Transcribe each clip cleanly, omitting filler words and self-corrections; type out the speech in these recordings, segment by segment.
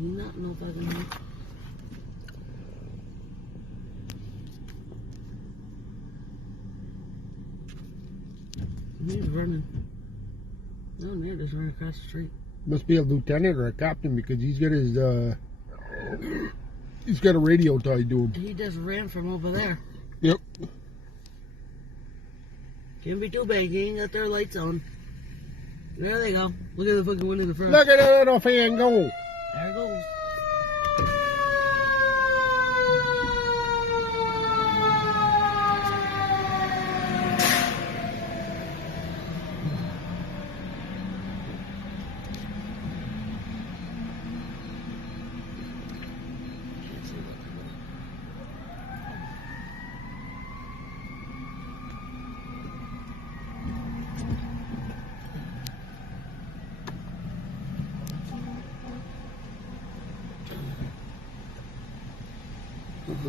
Not no fucking way. He's running. No, man, just running across the street. Must be a lieutenant or a captain because he's got a radio tied to him. He just ran from over there. Yep. Can't be too big. He ain't got their lights on. There they go. Look at the fucking window in the front. Look at that little fan go. There it goes.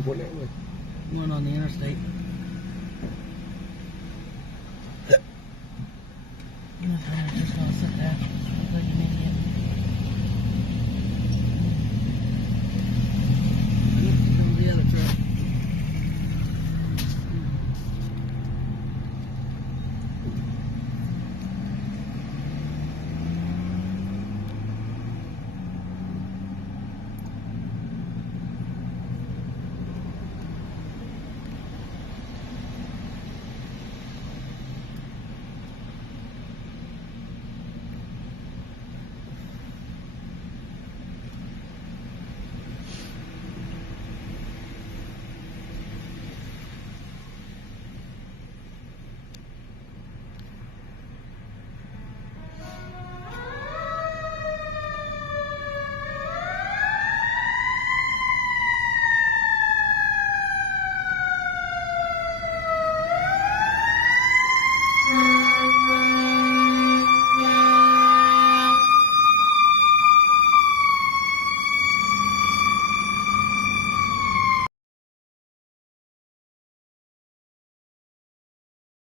Whatever. One on the interstate.